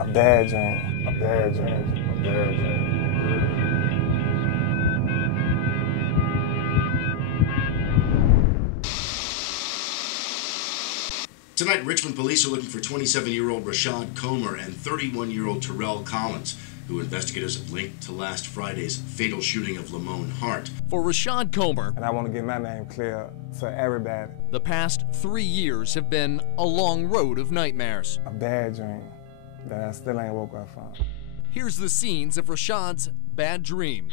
A bad dream, a bad dream, a bad dream. Tonight, Richmond police are looking for 27-year-old Rashad Comer and 31-year-old Terrell Collins, who investigators have linked to last Friday's fatal shooting of Lamone Hart. For Rashad Comer, And I want to get my name clear to everybody. the past 3 years have been a long road of nightmares. A bad dream that I still ain't woke up from. Here's the scenes of Rashad's bad dream.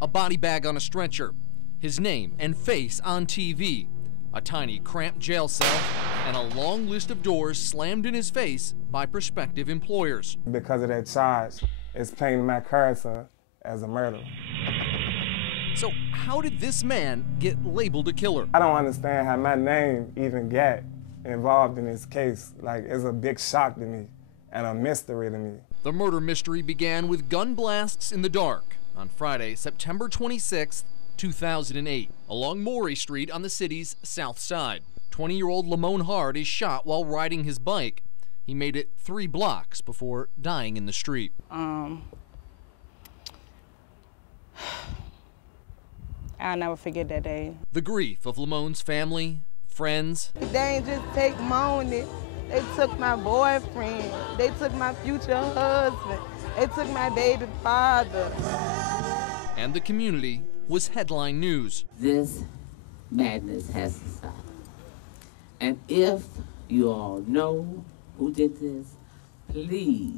A body bag on a stretcher, his name and face on TV, a tiny cramped jail cell, and a long list of doors slammed in his face by prospective employers. Because of that charge, it's painting my character as a murderer. So how did this man get labeled a killer? I don't understand how my name even got involved in this case. Like, it's a big shock to me and a mystery to me. The murder mystery began with gun blasts in the dark on Friday, September 26, 2008, along Morey Street on the city's south side. 20-year-old Lamone Hart is shot while riding his bike. He made it 3 blocks before dying in the street. I'll never forget that day. The grief of Lamone's family, friends, They ain't just take money. They took my boyfriend. They took my future husband. They took my baby father. and the community was headline news. This madness has to stop. And if you all know who did this, please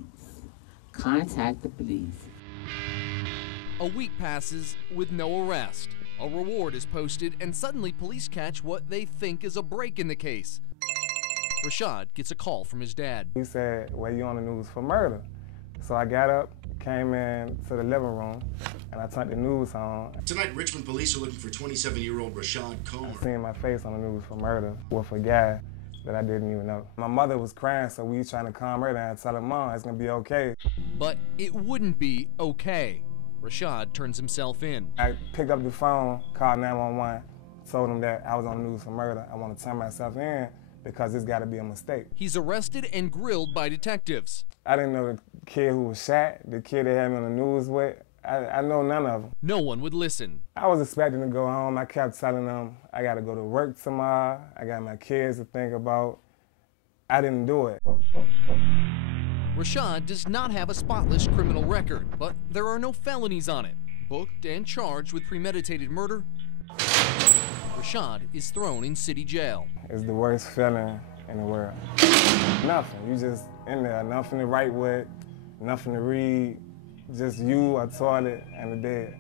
contact the police. A week passes with no arrest. A reward is posted, and suddenly police catch what they think is a break in the case. Rashad gets a call from his dad. He said, well, you on the news for murder. So I got up, came in to the living room, and I turned the news on. Tonight, Richmond police are looking for 27-year-old Rashad Comer. I seen my face on the news for murder with a guy that I didn't even know. My mother was crying, so we trying to calm her down and tell her, Mom, it's gonna be okay. But it wouldn't be okay. Rashad turns himself in. I picked up the phone, called 911, told them that I was on the news for murder. I want to turn myself in because it's gotta be a mistake. He's arrested and grilled by detectives. I didn't know the kid who was shot, the kid they had me on the news with. I know none of them. No one would listen. I was expecting to go home. I kept telling them I got to go to work tomorrow. I got my kids to think about. I didn't do it. Rashad does not have a spotless criminal record, but there are no felonies on it. Booked and charged with premeditated murder, Rashad is thrown in city jail. It's the worst feeling in the world. Nothing. You just in there. Nothing to write with, nothing to read. Just you, a toilet, and a bed.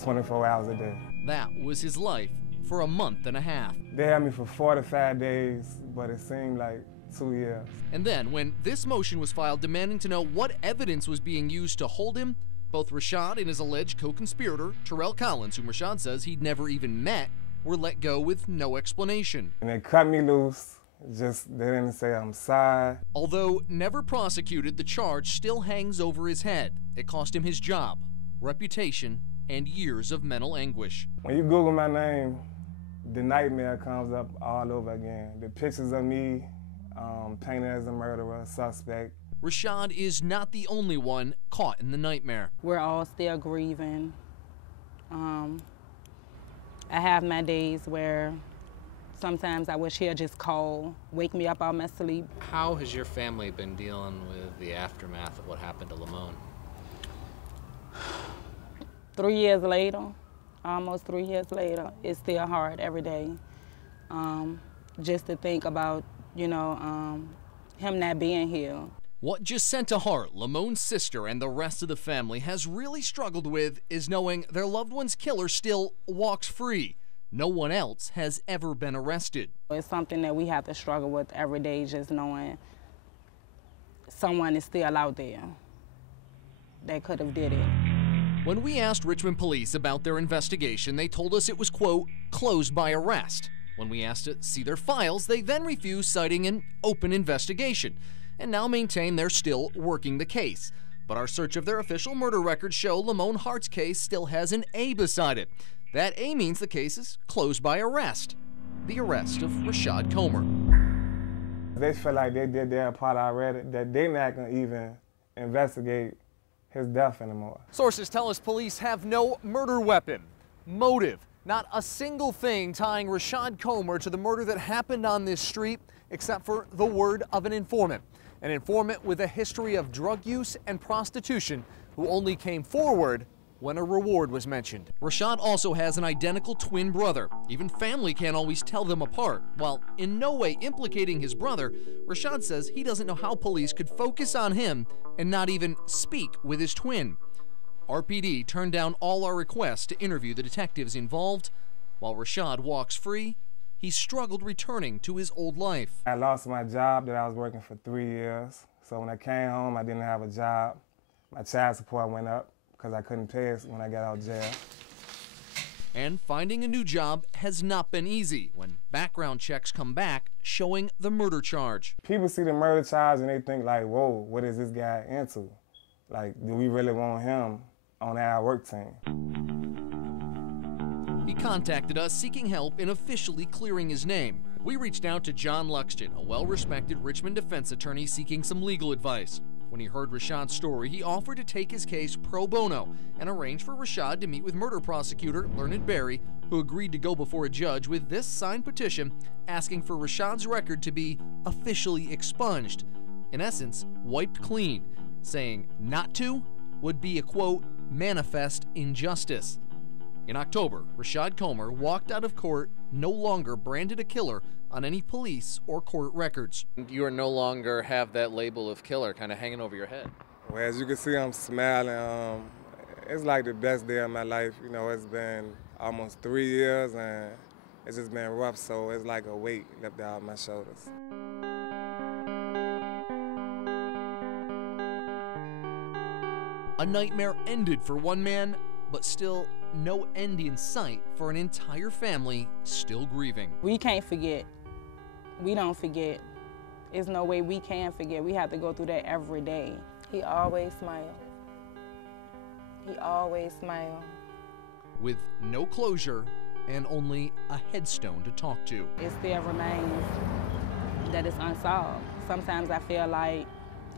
24 hours a day. That was his life for a month and a half. They had me for 45 days, but it seemed like 2 years. And then, when this motion was filed demanding to know what evidence was being used to hold him, both Rashad and his alleged co-conspirator, Terrell Collins, whom Rashad says he'd never even met, were let go with no explanation. And they cut me loose. Just, they didn't say I'm sorry. Although never prosecuted, the charge still hangs over his head. It cost him his job, reputation, and years of mental anguish. When you Google my name, the nightmare comes up all over again. The pictures of me painted as a murderer, suspect. Rashad is not the only one caught in the nightmare. We're all still grieving. I have my days where sometimes I wish he'll just call, wake me up out of my sleep. How has your family been dealing with the aftermath of what happened to Lamone? 3 years later, almost 3 years later, it's still hard every day. Just to think about, you know, him not being here. What Jacinta Hart, Lamone's sister, and the rest of the family has really struggled with is knowing their loved one's killer still walks free. No one else has ever been arrested. It's something that we have to struggle with every day, just knowing someone is still out there that could have did it. When we asked Richmond police about their investigation, they told us it was, quote, closed by arrest. When we asked to see their files, they then refused, citing an open investigation, and now maintain they're still working the case. But our search of their official murder records show Lamone Hart's case still has an A beside it. That A means the case is closed by arrest. The arrest of Rashad Comer. They feel like they did their part already, that they're not going to even investigate his death anymore. Sources tell us police have no murder weapon, motive, not a single thing tying Rashad Comer to the murder that happened on this street, except for the word of an informant with a history of drug use and prostitution who only came forward when a reward was mentioned. Rashad also has an identical twin brother. Even family can't always tell them apart. While in no way implicating his brother, Rashad says he doesn't know how police could focus on him and not even speak with his twin. RPD turned down all our requests to interview the detectives involved. While Rashad walks free, he struggled returning to his old life. I lost my job that I was working for 3 years. So when I came home, I didn't have a job. My child support went up because I couldn't pay it when I got out of jail. And finding a new job has not been easy when background checks come back showing the murder charge. People see the murder charge and they think like, whoa, what is this guy into? Like, do we really want him on our work team? He contacted us seeking help in officially clearing his name. We reached out to John Luxton, a well-respected Richmond defense attorney seeking some legal advice. When he heard Rashad's story, he offered to take his case pro bono and arrange for Rashad to meet with murder prosecutor Learned Berry, who agreed to go before a judge with this signed petition asking for Rashad's record to be officially expunged. In essence, wiped clean, saying not to would be a, quote, manifest injustice. In October, Rashad Comer walked out of court no longer branded a killer on any police or court records. You are no longer have that label of killer kind of hanging over your head. Well, as you can see, I'm smiling. It's like the best day of my life. You know, it's been almost 3 years and it's just been rough, so it's like a weight lifted off my shoulders. A nightmare ended for one man, but still no end in sight for an entire family still grieving. We can't forget. We don't forget. There's no way we can forget. We have to go through that every day. He always smiled. He always smiled. With no closure and only a headstone to talk to. It still remains that it's unsolved. Sometimes I feel like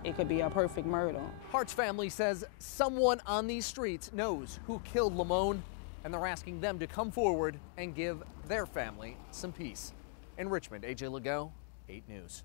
it could be a perfect murder. Hart's family says someone on these streets knows who killed Lamone, and they're asking them to come forward and give their family some peace. In Richmond, AJ Lagoe, 8 News.